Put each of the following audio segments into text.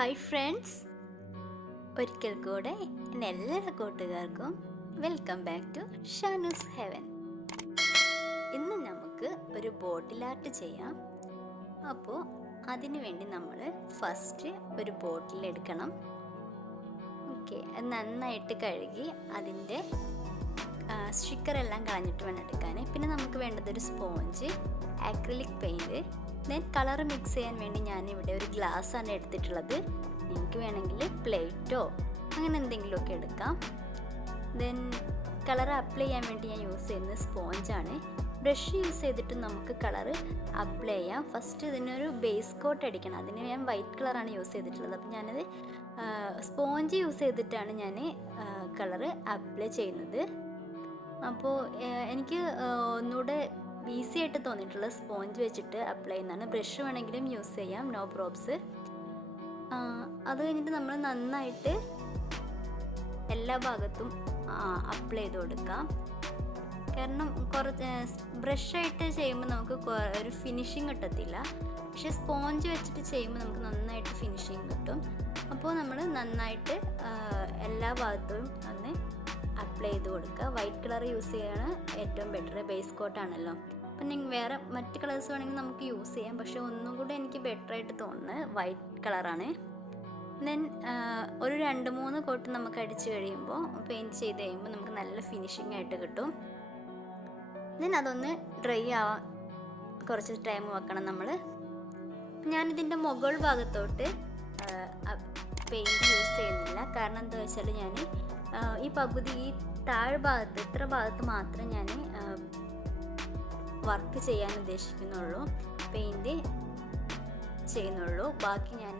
Hi friends, ഒരിക്കൽ കൂടെ എൻ്റെ എല്ലാ കൂട്ടുകാർക്കും welcome back to Shanu's heaven. ഇന്ന് നമുക്ക് ഒരു ബോട്ടിൽ ആർട്ട് ചെയ്യാം. അപ്പോൾ അതിനു വേണ്ടി നമ്മൾ ഫസ്റ്റ് ഒരു ബോട്ടിൽ എടുക്കണം. ഓക്കെ, അത് നന്നായിട്ട് കഴുകി അതിൻ്റെ സ്റ്റിക്കറെല്ലാം കളഞ്ഞിട്ട് വേണം എടുക്കാൻ. പിന്നെ നമുക്ക് വേണ്ടതൊരു sponge, acrylic paint, then colour mix ചെയ്യാൻ വേണ്ടി ഞാനിവിടെ ഒരു ഗ്ലാസ്സാണ് എടുത്തിട്ടുള്ളത്. നിങ്ങൾക്ക് വേണമെങ്കിൽ പ്ലേറ്റോ അങ്ങനെ എന്തെങ്കിലുമൊക്കെ എടുക്കാം. ദെൻ കളർ അപ്ലൈ ചെയ്യാൻ വേണ്ടി ഞാൻ യൂസ് ചെയ്യുന്നത് സ്പോഞ്ചാണ്. ബ്രഷ് യൂസ് ചെയ്തിട്ട് നമുക്ക് കളറ് അപ്ലൈ ചെയ്യാം. ഫസ്റ്റ് ഇതിനൊരു ബേസ് കോട്ട് അടിക്കണം. അതിന് ഞാൻ വൈറ്റ് കളറാണ് യൂസ് ചെയ്തിട്ടുള്ളത്. അപ്പോൾ ഞാനത് സ്പോഞ്ച് യൂസ് ചെയ്തിട്ടാണ് ഞാൻ കളറ് അപ്ലൈ ചെയ്യുന്നത്. അപ്പോൾ എനിക്ക് ഒന്നുകൂടെ ഈസി ആയിട്ട് തോന്നിയിട്ടുള്ളത് സ്പോഞ്ച് വെച്ചിട്ട് അപ്ലൈ ചെയ്യുന്നതാണ്. ബ്രഷ് വേണമെങ്കിലും യൂസ് ചെയ്യാം, നോ പ്രോബ്സ്. അത് കഴിഞ്ഞിട്ട് നമ്മൾ നന്നായിട്ട് എല്ലാ ഭാഗത്തും അപ്ലൈ ചെയ്ത് കൊടുക്കാം. കാരണം കുറച്ച് ബ്രഷായിട്ട് ചെയ്യുമ്പോൾ നമുക്ക് ഒരു ഫിനിഷിങ് കിട്ടത്തില്ല. പക്ഷേ സ്പോഞ്ച് വെച്ചിട്ട് ചെയ്യുമ്പോൾ നമുക്ക് നന്നായിട്ട് ഫിനിഷിങ് കിട്ടും. അപ്പോൾ നമ്മൾ നന്നായിട്ട് എല്ലാ ഭാഗത്തും ഒന്ന് അപ്ലൈ ചെയ്ത് കൊടുക്കുക. വൈറ്റ് കളർ യൂസ് ചെയ്യാണ് ഏറ്റവും ബെറ്റർ, ബേസ് കോട്ടാണല്ലോ. അപ്പം നിങ്ങൾ വേറെ മറ്റ് കളേഴ്സ് വേണമെങ്കിൽ നമുക്ക് യൂസ് ചെയ്യാം. പക്ഷേ ഒന്നും കൂടെ എനിക്ക് ബെറ്ററായിട്ട് തോന്നുന്നത് വൈറ്റ് കളറാണ്. ദെൻ ഒരു 2-3 കോട്ട് നമുക്ക് അടിച്ച് കഴിയുമ്പോൾ പെയിൻറ്റ് ചെയ്ത് കഴിയുമ്പോൾ നമുക്ക് നല്ല ഫിനിഷിംഗ് ആയിട്ട് കിട്ടും. ദെൻ അതൊന്ന് ഡ്രൈ ആവാൻ കുറച്ച് ടൈം വെക്കണം നമ്മൾ. ഞാനിതിൻ്റെ മുകൾ ഭാഗത്തോട്ട് പെയിൻറ്റ് യൂസ് ചെയ്യുന്നില്ല. കാരണം എന്താ വെച്ചാൽ ഞാൻ ഈ പകുതി, ഈ താഴ്ഭാഗത്ത്, ഇത്ര ഭാഗത്ത് മാത്രമേ ഞാൻ വർക്ക് ചെയ്യാൻ ഉദ്ദേശിക്കുന്നുള്ളൂ, പെയിൻറ്റ് ചെയ്യുന്നുള്ളൂ. ബാക്കി ഞാൻ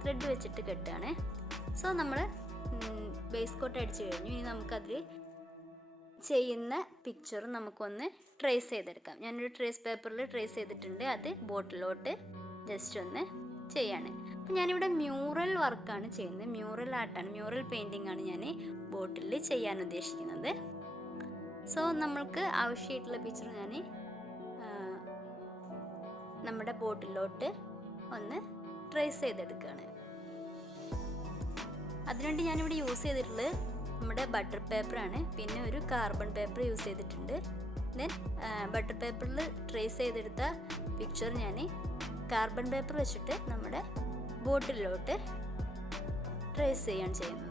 ത്രെഡ് വെച്ചിട്ട് കെട്ടുകയാണ്. സോ നമ്മൾ ബേസ് കോട്ട് അടിച്ച് കഴിഞ്ഞു. ഇനി നമുക്കതിൽ ചെയ്യുന്ന പിക്ചർ നമുക്കൊന്ന് ട്രേസ് ചെയ്തെടുക്കാം. ഞാനൊരു ട്രേസ് പേപ്പറിൽ ട്രേസ് ചെയ്തിട്ടുണ്ട്. അത് ബോട്ടിലോട്ട് ജസ്റ്റ് ഒന്ന് ചെയ്യാണ്. അപ്പം ഞാനിവിടെ മ്യൂറൽ വർക്കാണ് ചെയ്യുന്നത്. മ്യൂറൽ ആർട്ടാണ്, മ്യൂറൽ പെയിൻറ്റിംഗ് ആണ് ഞാൻ ബോട്ടിൽ ചെയ്യാൻ ഉദ്ദേശിക്കുന്നത്. സോ നമ്മൾക്ക് ആവശ്യമായിട്ടുള്ള പിക്ചർ ഞാൻ നമ്മുടെ ബോട്ടിലോട്ട് ഒന്ന് ട്രേസ് ചെയ്തെടുക്കുകയാണ്. അതിനുവേണ്ടി ഞാനിവിടെ യൂസ് ചെയ്തിട്ടുള്ളത് നമ്മുടെ ബട്ടർ പേപ്പറാണ്. പിന്നെ ഒരു കാർബൺ പേപ്പർ യൂസ് ചെയ്തിട്ടുണ്ട്. ദെൻ ബട്ടർ പേപ്പറിൽ ട്രേസ് ചെയ്തെടുത്ത പിക്ചർ ഞാൻ കാർബൺ പേപ്പർ വെച്ചിട്ട് നമ്മുടെ ബോട്ടിലോട്ട് ട്രേസ് ചെയ്യാണ് ചെയ്യുന്നത്.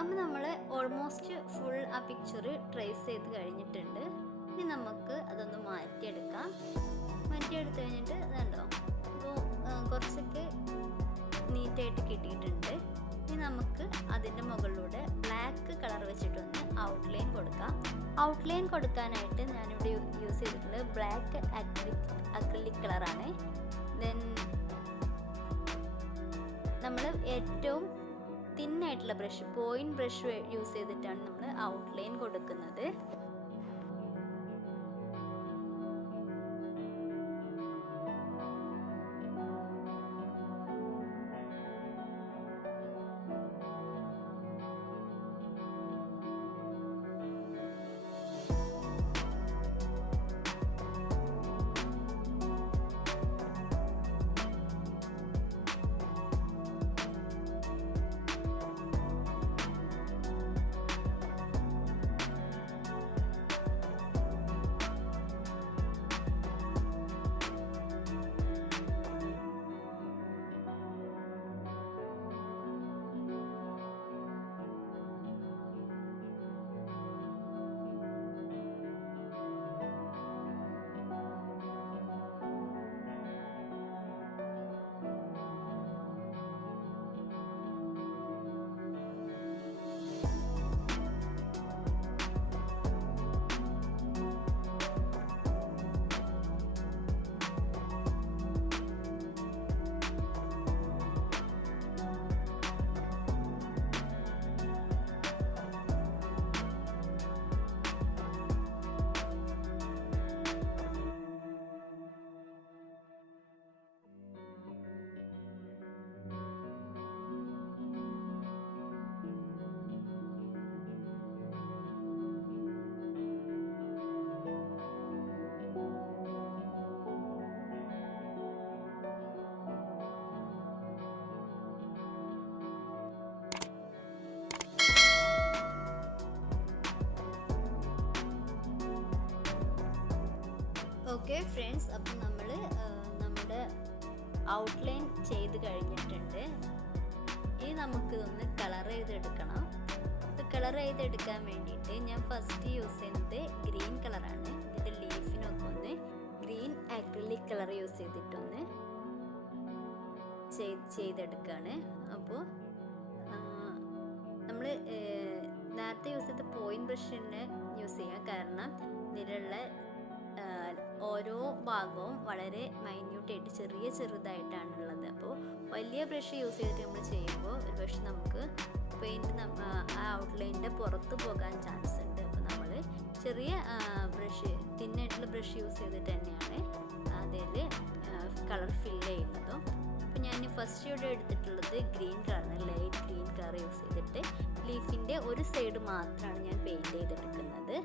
അപ്പോൾ നമ്മൾ ഓൾമോസ്റ്റ് ഫുൾ ആ പിക്ചർ ട്രേസ് ചെയ്ത് കഴിഞ്ഞിട്ടുണ്ട്. ഇനി നമുക്ക് അതൊന്ന് മാറ്റിയെടുക്കാം. മാറ്റിയെടുത്ത് കഴിഞ്ഞിട്ട് ഇതുണ്ടോ, അപ്പോൾ കുറച്ചൊക്കെ നീറ്റായിട്ട് കിട്ടിയിട്ടുണ്ട്. ഇനി നമുക്ക് അതിൻ്റെ മുകളിലൂടെ ബ്ലാക്ക് കളർ വെച്ചിട്ടൊന്ന് ഔട്ട്ലൈൻ കൊടുക്കാം. ഔട്ട്ലൈൻ കൊടുക്കാനായിട്ട് ഞാനിവിടെ യൂസ് ചെയ്തിട്ടുള്ളത് ബ്ലാക്ക് അക്രിലിക് കളറാണ്. ദെൻ നമ്മൾ ഏറ്റവും തിന്നായിട്ടുള്ള ബ്രഷ്, പോയിന്റ് ബ്രഷ് യൂസ് ചെയ്തിട്ടാണ് നമ്മൾ ഔട്ട്ലൈൻ കൊടുക്കുന്നത്. ഓക്കെ ഫ്രണ്ട്സ്, അപ്പം നമ്മൾ നമ്മുടെ ഔട്ട്ലൈൻ ചെയ്ത് കഴിഞ്ഞിട്ടുണ്ട്. ഇനി നമുക്കിതൊന്ന് കളർ ചെയ്തെടുക്കണം. ഇത് കളർ ചെയ്തെടുക്കാൻ വേണ്ടിയിട്ട് ഞാൻ ഫസ്റ്റ് യൂസ് ചെയ്യുന്നത് ഗ്രീൻ കളറാണ്. ഇതിൻ്റെ ലീഫിനൊക്കെ ഒന്ന് ഗ്രീൻ ആക്രിലിക് കളർ യൂസ് ചെയ്തിട്ടൊന്ന് ചെയ്തെടുക്കുകയാണ്. അപ്പോൾ നമ്മൾ നേരത്തെ യൂസ് ചെയ്ത പോയിന്റ് ബ്രഷ് തന്നെ യൂസ് ചെയ്യാം. കാരണം ഇതിലുള്ള ഓരോ ഭാഗവും വളരെ മൈന്യൂട്ടായിട്ട് ചെറുതായിട്ടാണുള്ളത്. അപ്പോൾ വലിയ ബ്രഷ് യൂസ് ചെയ്തിട്ട് നമ്മൾ ചെയ്യുമ്പോൾ ഒരു പക്ഷേ നമുക്ക് പെയിൻറ്റ് ആ ഔട്ട്ലൈനിൻ്റെ പുറത്ത് പോകാൻ ചാൻസ് ഉണ്ട്. അപ്പോൾ നമ്മൾ ചെറിയ ബ്രഷ്, തിന്നായിട്ടുള്ള ബ്രഷ് യൂസ് ചെയ്തിട്ട് തന്നെയാണ് അതിൽ കളർ ഫില്ല് ചെയ്യുന്നതും. അപ്പോൾ ഞാൻ ഫസ്റ്റ് ഇവിടെ എടുത്തിട്ടുള്ളത് ഗ്രീൻ കളറാണ്, ലൈറ്റ് ഗ്രീൻ കളർ യൂസ് ചെയ്തിട്ട് ലീഫിൻ്റെ ഒരു സൈഡ് മാത്രമാണ് ഞാൻ പെയിൻറ്റ് ചെയ്തെടുക്കുന്നത്.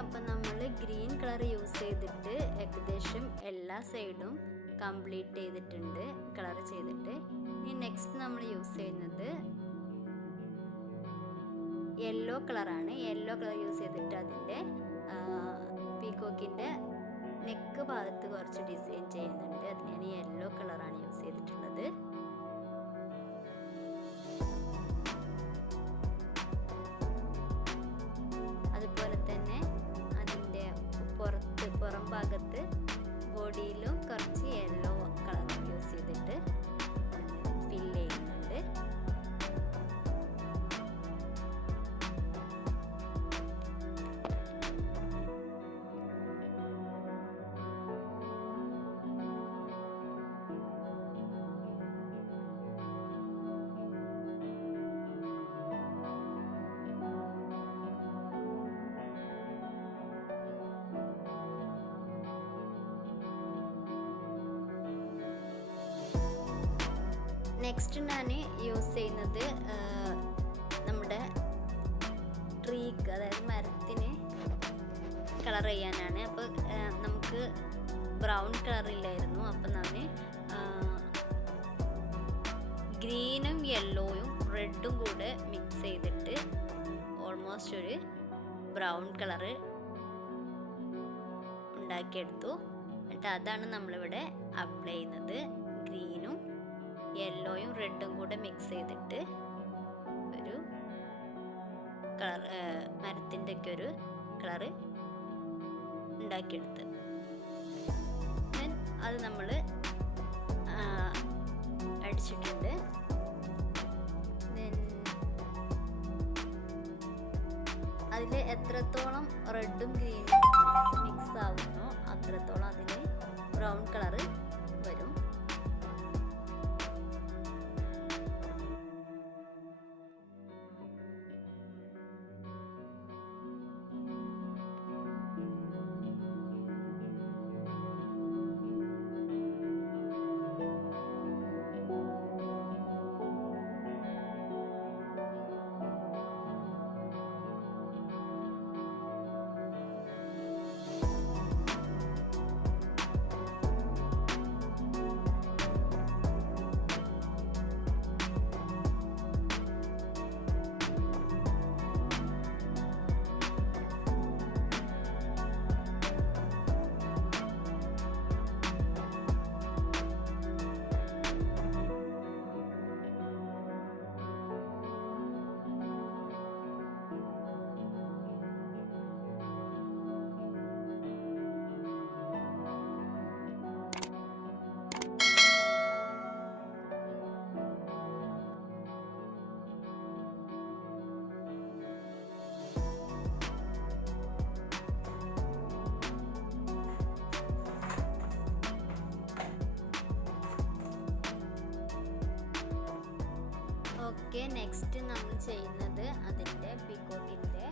അപ്പം നമ്മൾ ഗ്രീൻ കളർ യൂസ് ചെയ്തിട്ട് ഏകദേശം എല്ലാ സൈഡും കംപ്ലീറ്റ് ചെയ്തിട്ടുണ്ട് കളർ ചെയ്തിട്ട്. ഇനി നെക്സ്റ്റ് നമ്മൾ യൂസ് ചെയ്യുന്നത് യെല്ലോ കളറാണ്. യെല്ലോ കളർ യൂസ് ചെയ്തിട്ട് അതിൻ്റെ പീകോക്കിൻ്റെ നെക്ക് ഭാഗത്ത് കുറച്ച് ഡിസൈൻ ചെയ്യുന്നുണ്ട്. അത് ഞാൻ യെല്ലോ കളറാണ് യൂസ് ചെയ്തിട്ടുള്ളത്. അതുപോലെ തന്നെ അതിൻ്റെ പുറം ഭാഗത്ത് ബോഡിയിലും കുറച്ച് യെല്ലോ കളർ യൂസ് ചെയ്തിട്ട് ഫില്ല് ചെയ്യുന്നുണ്ട്. നെക്സ്റ്റ് ഞാൻ യൂസ് ചെയ്യുന്നത് നമ്മുടെ ട്രീക്ക്, അതായത് മരത്തിന് കളർ ചെയ്യാനാണ്. അപ്പോൾ നമുക്ക് ബ്രൗൺ കളറില്ലായിരുന്നു. അപ്പം ഞാൻ ഗ്രീനും യെല്ലോയും റെഡും കൂടെ മിക്സ് ചെയ്തിട്ട് ഓൾമോസ്റ്റ് ഒരു ബ്രൗൺ കളറ് ഉണ്ടാക്കിയെടുത്തു. എന്നിട്ട് അതാണ് നമ്മളിവിടെ അപ്ലൈ ചെയ്യുന്നത്. ഗ്രീനും യെല്ലോയും റെഡും കൂടെ മിക്സ് ചെയ്തിട്ട് ഒരു കളർ, മരത്തിൻ്റെ ഒക്കെ ഒരു കളറ് ഉണ്ടാക്കിയെടുത്ത് അത് നമ്മൾ അടിച്ചിട്ടുണ്ട്. അതിൽ എത്രത്തോളം റെഡും ഗ്രീനും മിക്സ് ആവുന്നോ അത്രത്തോളം അതിന് ബ്രൗൺ കളറ് വരും. ഓക്കെ, നെക്സ്റ്റ് നമ്മൾ ചെയ്യുന്നത് അതിൻ്റെ പീക്കോക്കിൻ്റെ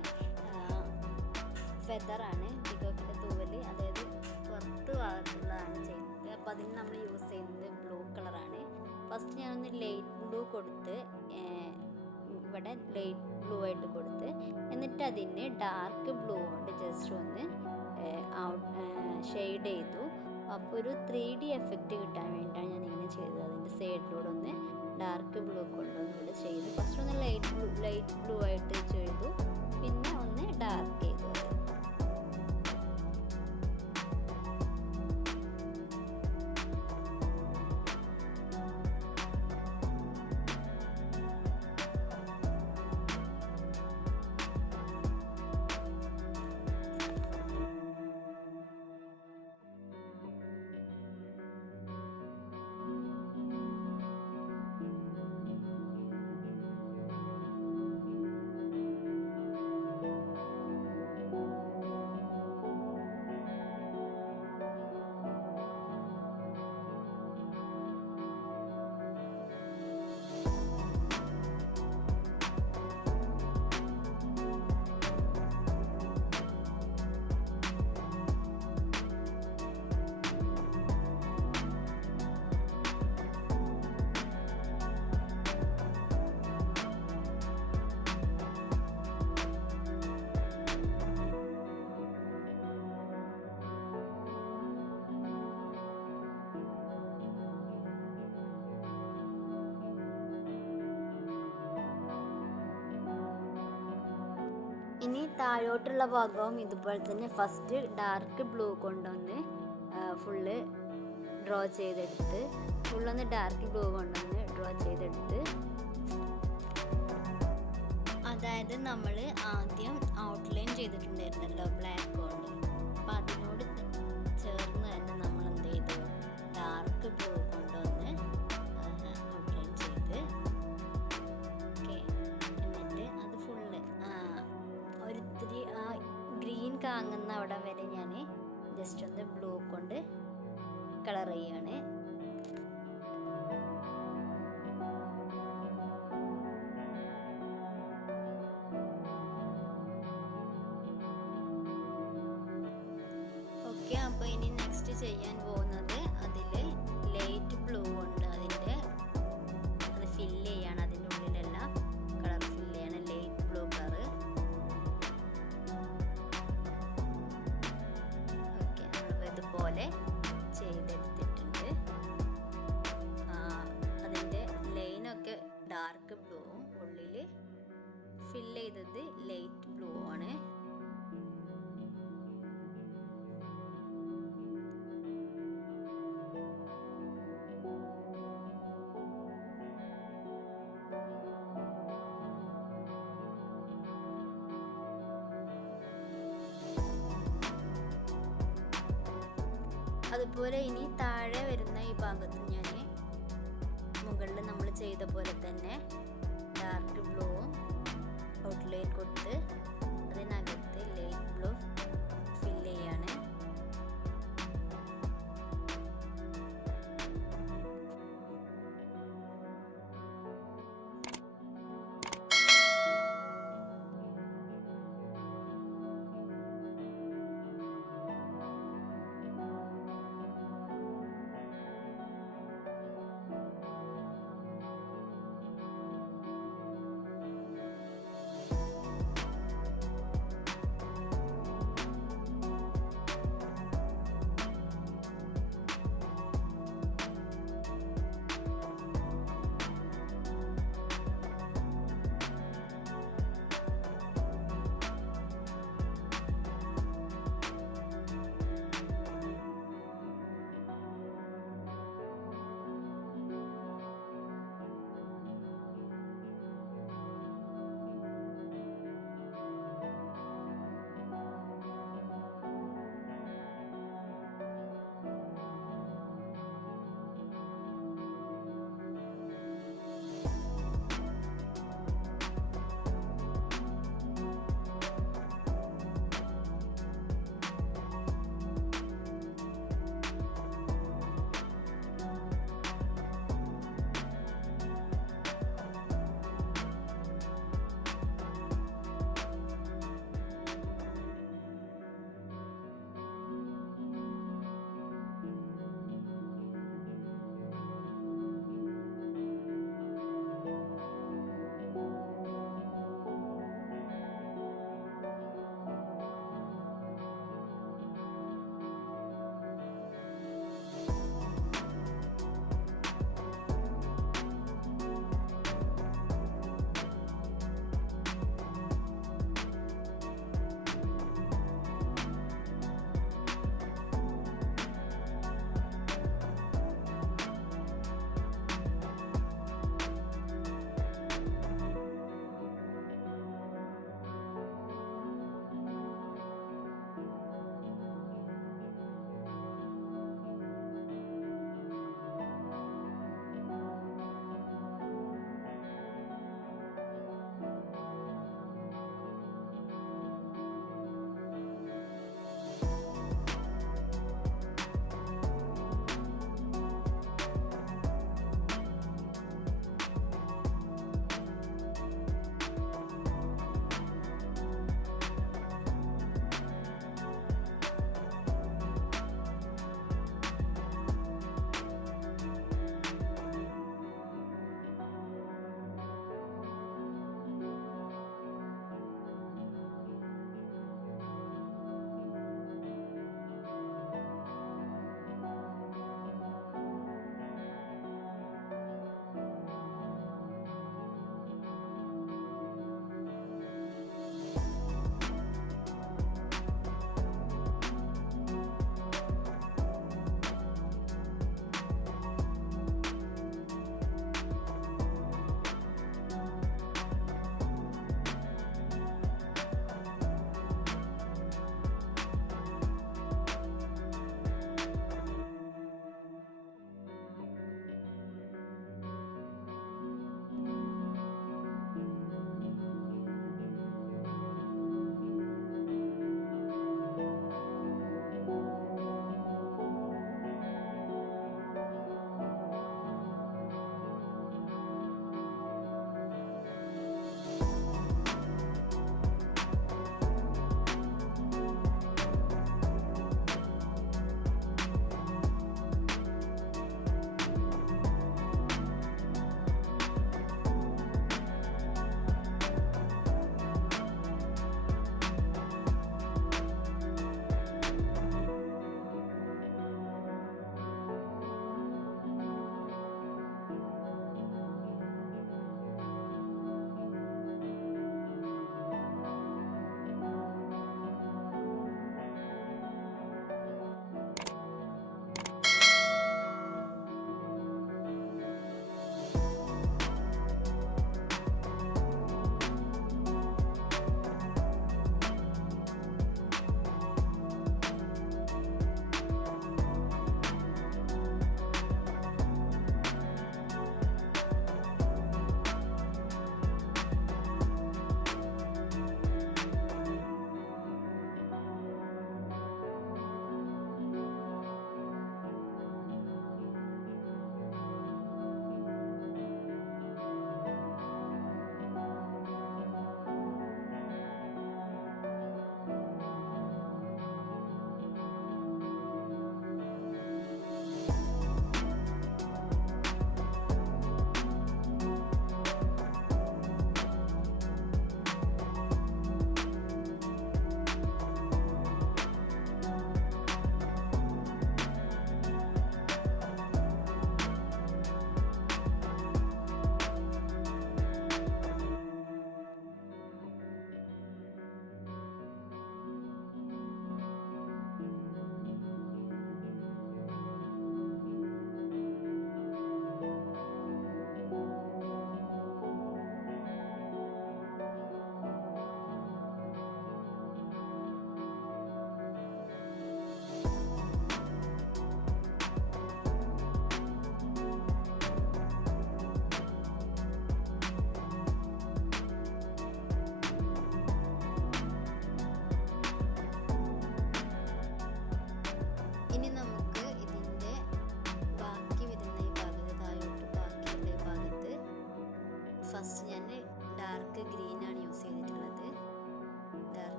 ഫെദറാണ്. പീക്കോക്കിൻ്റെ തൂവൽ, അതായത് പുറത്ത് ഭാഗത്തുള്ളതാണ് ചെയ്യുന്നത്. അപ്പോൾ അതിന് നമ്മൾ യൂസ് ചെയ്യുന്നത് ബ്ലൂ കളറാണ്. ഫസ്റ്റ് ഞാനൊന്ന് ലൈറ്റ് ബ്ലൂ കൊടുത്ത്, ഇവിടെ ലൈറ്റ് ബ്ലൂ ആയിട്ട് കൊടുത്ത്, എന്നിട്ട് അതിന് ഡാർക്ക് ബ്ലൂ കൊണ്ട് ജസ്റ്റ് ഒന്ന് ഷെയ്ഡ് ചെയ്തു. അപ്പോൾ ഒരു 3D എഫക്റ്റ് കിട്ടാൻ വേണ്ടിയിട്ടാണ് ഞാനിങ്ങനെ ചെയ്തത്. അതിൻ്റെ സൈഡിലൂടെ ഒന്ന് ഡാർക്ക് ബ്ലൂ കൊണ്ടൊന്നുകൂടെ ചെയ്തു. ഫസ്റ്റ് ഒന്ന് ലൈറ്റ് ബ്ലൂ ആയിട്ട് ചെയ്തു, പിന്നെ ഒന്ന് ഡാർക്ക് ചെയ്തു. ഇനി താഴോട്ടുള്ള ഭാഗവും ഇതുപോലെ തന്നെ ഫസ്റ്റ് ഡാർക്ക് ബ്ലൂ കൊണ്ടൊന്ന് ഫുള്ള് ഡ്രോ ചെയ്തെടുത്ത്, ഫുള്ളൊന്ന് ഡാർക്ക് ബ്ലൂ കൊണ്ടൊന്ന് ഡ്രോ ചെയ്തെടുത്ത്, അതായത് നമ്മൾ ആദ്യം ഔട്ട്ലൈൻ ചെയ്തിട്ടുണ്ടായിരുന്നല്ലോ ബ്ലാക്ക് കൊണ്ട്, അപ്പം അതിനോട് ചേർന്ന് തന്നെ നമ്മൾ എന്ത് ചെയ്തു, ഡാർക്ക് ബ്ലൂ കൊണ്ടൊന്ന് ഔട്ട്ലൈൻ ചെയ്ത്, ഓക്കെ. എന്നിട്ട് അത് ഫുള്ള് ഒരിത്തിരി ആ ഗ്രീൻ കാങ്ങുന്ന അവിടെ വരെ ഞാൻ ജസ്റ്റ് ഒന്ന് ബ്ലൂ കൊണ്ട് കളർ ചെയ്യാണ്. ഓക്കെ, അപ്പോൾ ഇനി നെക്സ്റ്റ് ചെയ്യാൻ പോകുന്നത് അതിൽ ലൈറ്റ് ബ്ലൂ കൊണ്ട് അത് ഫില്ല് ചെയ്യാണ്. അതിൻ്റെ ഉള്ളിലെല്ലാം കളർ ഫില്ല് ചെയ്യണം, ലൈറ്റ് ബ്ലൂ കളറ്. ഓക്കെ, നമ്മളിപ്പോൾ ഇതുപോലെ ചെയ്തെടുത്തിട്ടുണ്ട്. അതിൻ്റെ ലൈനൊക്കെ ഡാർക്ക് ബ്ലൂവും ഉള്ളിൽ ഫില്ല് ചെയ്തത് ലൈറ്റ് ബ്ലൂ ആണ്. അതുപോലെ ഇനി താഴെ വരുന്ന ഈ ഭാഗത്ത് ഞാൻ മുകളിൽ നമ്മൾ ചെയ്ത പോലെ തന്നെ ഡാർക്ക് ബ്ലൂവും ഔട്ട്ലൈൻ കൊടുത്ത് അതിനകത്ത് ലൈറ്റ് ബ്ലൂ ഫില്ല് ചെയ്യാണ്.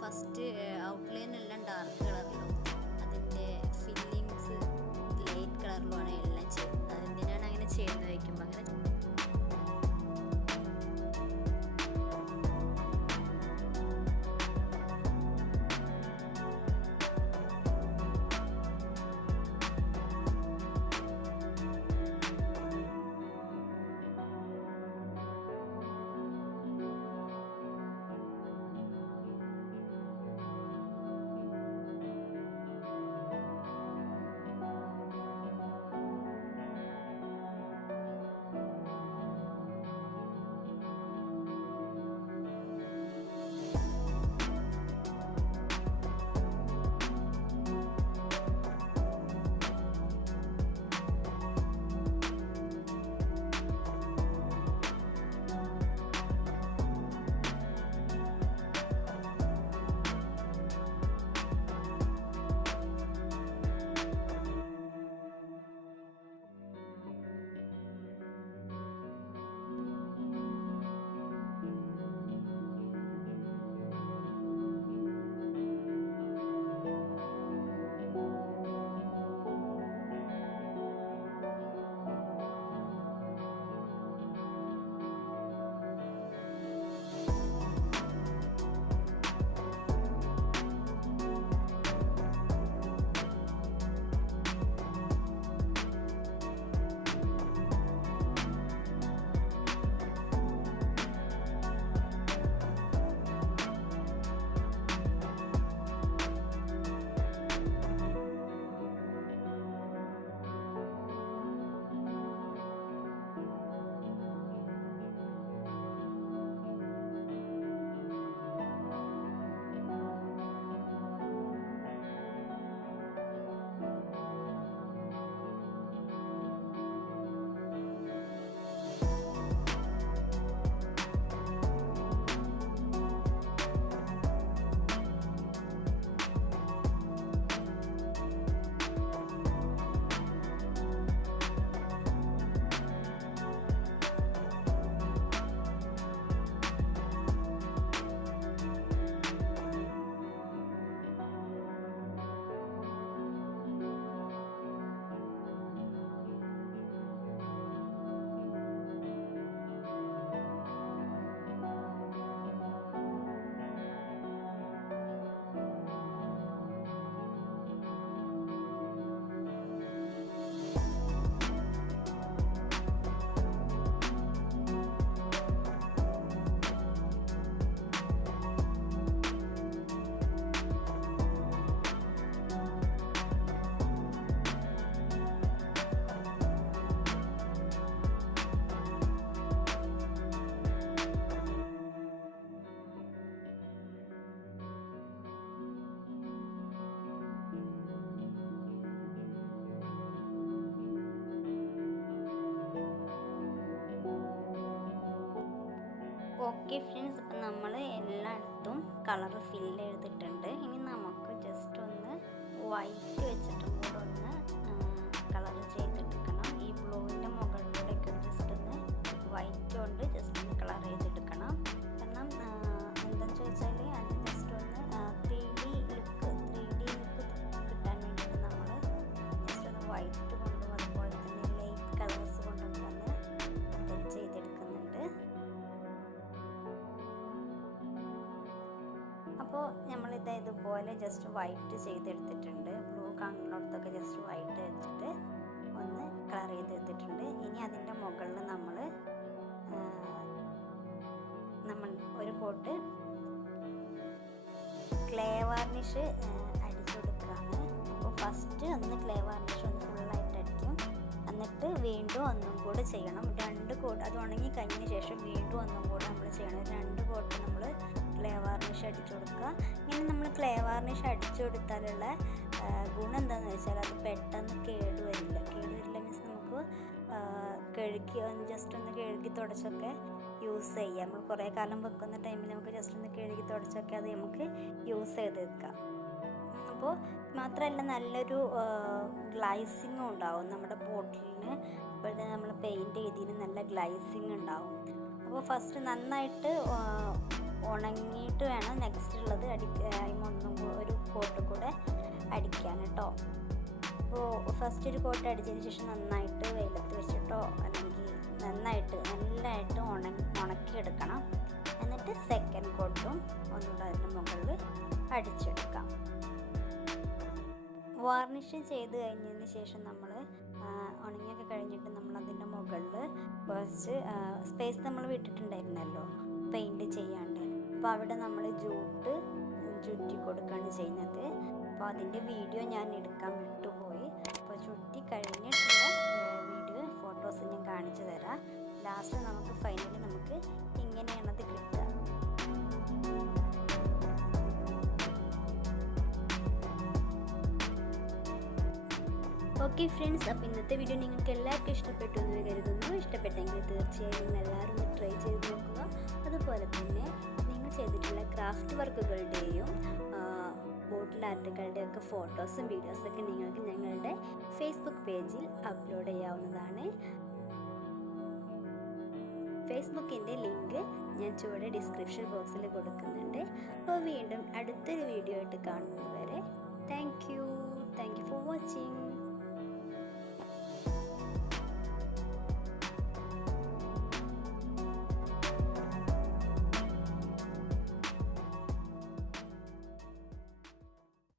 ഫസ്റ്റ് ഔട്ട്ലൈൻ എല്ലാം ഡാർക്ക് കളറിലും അതിൻ്റെ ഫില്ലിങ്സ് ലൈറ്റ് കളറിലുമാണ് എല്ലാം ചെയ്യുന്നത്. അതെന്തിനാണ് അങ്ങനെ ചെയ്യുന്നത് വയ്ക്കുമ്പോൾ അങ്ങനെ ഓക്കെ ഫ്രണ്ട്സ്, അപ്പം നമ്മൾ എല്ലായിടത്തും കളർ ഫില്ല് ചെയ്തിട്ടുണ്ട്. ഇനി നമുക്ക് ജസ്റ്റ് ഒന്ന് വൈറ്റ് വെച്ചിട്ടും കൂടെ ഒന്ന് കളർ ചെയ്തെടുക്കണം. ഈ ബ്ലൂവിൻ്റെ മുകളിലൂടെയൊക്കെ ജസ്റ്റ് ഒന്ന് വൈറ്റ് കൊണ്ട് ജസ്റ്റ് ഒന്ന് കളർ ചെയ്തെടുക്കണം. കാരണം എന്താണെന്ന് ചോദിച്ചാൽ അത് ജസ്റ്റ് ഒന്ന് 3D ലുക്ക് കിട്ടാൻ വേണ്ടിയിട്ട് നമ്മൾ ജസ്റ്റ് ഒന്ന് വൈറ്റ് കൊണ്ടും അതുപോലെ തന്നെ ലൈറ്റ് കളേഴ്സ് കൊണ്ടൊക്കെ ഒന്ന് ടച്ച് ചെയ്തെടുക്കുന്നുണ്ട്. അപ്പോൾ നമ്മളിത് ഇതുപോലെ ജസ്റ്റ് വൈറ്റ് ചെയ്തെടുത്തിട്ടുണ്ട്. ബ്ലൂ കാണുന്നിടത്തൊക്കെ ജസ്റ്റ് വൈറ്റ് വെച്ചിട്ട് ഒന്ന് കളർ ചെയ്തെടുത്തിട്ടുണ്ട്. ഇനി അതിൻ്റെ മുകളിൽ നമ്മൾ ഒരു കോട്ട് ക്ലേ വാർണിഷ് അടിച്ചു കൊടുക്കുകയാണ്. അപ്പോൾ ഫസ്റ്റ് ഒന്ന് ക്ലേ വാർണിഷ് ഒന്ന് ഫുള്ളായിട്ട് അടിക്കും. എന്നിട്ട് വീണ്ടും ഒന്നും കൂടെ ചെയ്യണം. 2 കോട്ട് അത് ഉണങ്ങി കഴിഞ്ഞതിന് ശേഷം വീണ്ടും ഒന്നും കൂടെ നമ്മൾ ചെയ്യണം. 2 കോട്ട് നമ്മൾ ക്ലേ വാർണിഷ് അടിച്ചു കൊടുക്കുക. ഇങ്ങനെ നമ്മൾ ക്ലേ വാർണിഷ് അടിച്ചു കൊടുത്താലുള്ള ഗുണം എന്താണെന്ന് വെച്ചാൽ അത് പെട്ടെന്ന് കേടുവരില്ല മീൻസ് നമുക്ക് കഴുകി ജസ്റ്റ് ഒന്ന് കഴുകി തുടച്ചൊക്കെ യൂസ് ചെയ്യാം. നമ്മൾ കുറേ കാലം വെക്കുന്ന ടൈമിൽ നമുക്ക് ജസ്റ്റ് ഒന്ന് കഴുകി തുടച്ചൊക്കെ അത് നമുക്ക് യൂസ് ചെയ്ത് വെക്കാം. അപ്പോൾ മാത്രമല്ല നല്ലൊരു ഗ്ലൈസിങ്ങും ഉണ്ടാവും നമ്മുടെ ബോട്ടിലിന്. അപ്പോഴത്തെ നമ്മൾ പെയിൻറ്റ് ചെയ്തതിന് നല്ല ഗ്ലൈസിങ് ഉണ്ടാവും. അപ്പോൾ ഫസ്റ്റ് നന്നായിട്ട് ഉണങ്ങിയിട്ട് വേണം നെക്സ്റ്റ് ഉള്ളത് ഒരു കോട്ട് കൂടെ അടിക്കാൻ കേട്ടോ. അപ്പോൾ ഫസ്റ്റ് ഒരു കോട്ട് അടിച്ചതിന് ശേഷം നന്നായിട്ട് വെയിലത്ത് വെച്ചിട്ടോ അല്ലെങ്കിൽ നല്ലതായിട്ട് ഉണക്കിയെടുക്കണം. എന്നിട്ട് സെക്കൻഡ് കോട്ടും ഒന്നുകൂടെ അതിൻ്റെ മുകളിൽ അടിച്ചെടുക്കാം. വാർണിഷ് ചെയ്ത് കഴിഞ്ഞതിന് ശേഷം നമ്മൾ ഉണങ്ങിയൊക്കെ കഴിഞ്ഞിട്ട് നമ്മൾ അതിൻ്റെ മുകളിൽ കുറച്ച് സ്പേസ് നമ്മൾ വിട്ടിട്ടുണ്ടായിരുന്നല്ലോ പെയിൻറ്റ് ചെയ്യാണ്ട്. അപ്പോൾ അവിടെ നമ്മൾ ചുറ്റി കൊടുക്കുകയാണ് ചെയ്യുന്നത്. അപ്പോൾ അതിൻ്റെ വീഡിയോ ഞാൻ എടുക്കാൻ വിട്ടുപോയി. അപ്പോൾ ചുറ്റി കഴിഞ്ഞിട്ടുള്ള വീഡിയോ ഫോട്ടോസ് ഞാൻ കാണിച്ചു തരാം. ലാസ്റ്റ് ഫൈനലി നമുക്ക് ഇങ്ങനെയാണത് കിട്ടുക. ഓക്കെ ഫ്രണ്ട്സ്, അപ്പോൾ ഇന്നത്തെ വീഡിയോ നിങ്ങൾക്ക് എല്ലാവർക്കും ഇഷ്ടപ്പെട്ടു എന്ന് കരുതുന്നു. ഇഷ്ടപ്പെട്ടെങ്കിൽ തീർച്ചയായും എല്ലാവരും ഒന്ന് ട്രൈ ചെയ്ത് നോക്കുക. അതുപോലെ തന്നെ നിങ്ങൾ ചെയ്തിട്ടുള്ള ക്രാഫ്റ്റ് വർക്കുകളുടെയും ബോട്ടിൽ ആർട്ടുകളുടെയും ഒക്കെ ഫോട്ടോസും വീഡിയോസൊക്കെ നിങ്ങൾക്ക് ഞങ്ങളുടെ ഫേസ്ബുക്ക് പേജിൽ അപ്ലോഡ് ചെയ്യാവുന്നതാണ്. ഫേസ്ബുക്കിൻ്റെ ലിങ്ക് ഞാൻ ചുവടെ ഡിസ്ക്രിപ്ഷൻ ബോക്സിൽ കൊടുക്കുന്നുണ്ട്. അപ്പോൾ വീണ്ടും അടുത്തൊരു വീഡിയോ ആയിട്ട് കാണുന്നത് വരെ താങ്ക് യു ഫോർ വാച്ചിങ്.